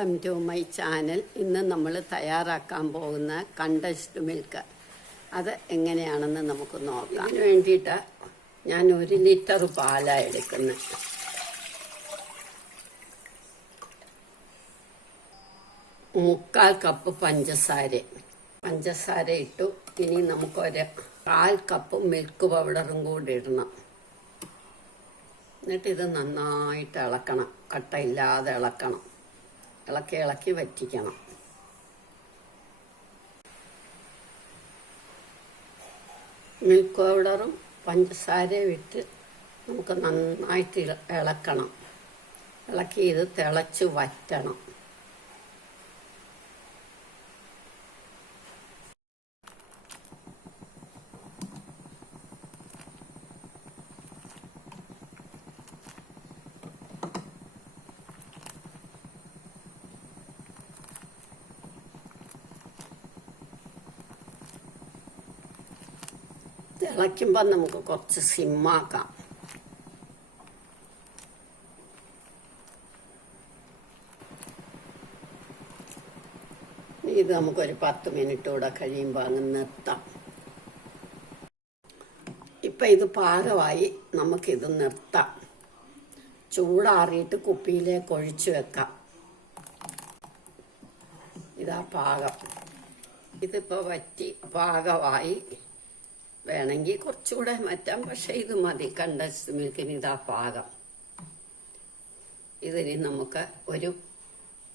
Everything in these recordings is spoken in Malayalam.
Welcome to my channel. ഇന്ന് നമ്മൾ തയ്യാറാക്കാൻ പോകുന്ന കണ്ടൻസ്ഡ് മിൽക്ക് അത് എങ്ങനെയാണെന്ന് നമുക്ക് നോക്കാം. അതിന് വേണ്ടിയിട്ട് ഞാൻ 1 ലിറ്റർ പാലാണ് എടുക്കുന്നത്. മുക്കാൽ കപ്പ് പഞ്ചസാര ഇട്ടു. ഇനി നമുക്കൊരു 1/4 കപ്പ് മിൽക്ക് പൗഡറും കൂടി ഇടണം. എന്നിട്ട് ഇത് നന്നായിട്ട് ഇളക്കണം, കട്ടയില്ലാതെ ഇളക്കണം, ഇളക്കി വറ്റിക്കണം. മിൽക്ക് പൗഡറും പഞ്ചസാരയും ഇട്ട് നമുക്ക് നന്നായിട്ട് ഇളക്കണം. ഇളക്കി ഇത് തിളച്ച് വറ്റണം. തിളയ്ക്കുമ്പോൾ നമുക്ക് കുറച്ച് സിമ്മാക്കാം. ഇത് നമുക്കൊരു 10 മിനിറ്റ് കൂടെ കഴിയുമ്പോൾ അങ്ങ് നിർത്താം. ഇപ്പം ഇത് പാകമായി, നമുക്കിത് നിർത്താം. ചൂടാറിയിട്ട് കുപ്പിയിലേക്ക് ഒഴിച്ചു വെക്കാം. ഇതാ പാകം. ഇതിപ്പോൾ വറ്റി പാകമായി. വേണമെങ്കിൽ കുറച്ചുകൂടെ മാറ്റാം, പക്ഷെ ഇത് മതി. കണ്ടൻസ്ഡ് മിൽക്കിന് ഇതാ പാകം. ഇതിന് നമുക്ക് ഒരു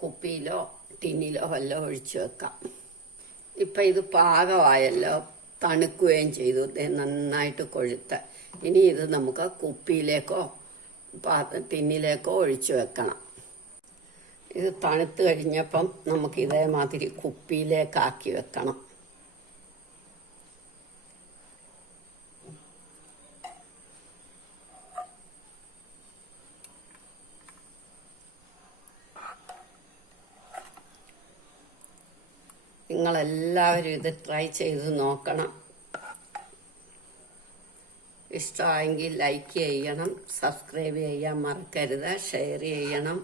കുപ്പിയിലോ ടിന്നിലോ വല്ലോ ഒഴിച്ചു വെക്കാം. ഇപ്പം ഇത് പാകമായല്ലോ, തണുക്കുകയും ചെയ്തു, നന്നായിട്ട് കൊഴുത്ത്. ഇനി ഇത് നമുക്ക് കുപ്പിയിലേക്കോ ടിന്നിലേക്കോ ഒഴിച്ചു വെക്കണം. ഇത് തണുത്ത് കഴിഞ്ഞപ്പം നമുക്ക് ഇതേമാതിരി കുപ്പിയിലേക്കാക്കി വെക്കണം. നിങ്ങളെല്ലാവരും ഇത് ട്രൈ ചെയ്ത് നോക്കണം. ഇഷ്ടമായെങ്കിൽ ലൈക്ക് ചെയ്യണം, സബ്സ്ക്രൈബ് ചെയ്യാൻ മറക്കരുത്, ഷെയർ ചെയ്യണം.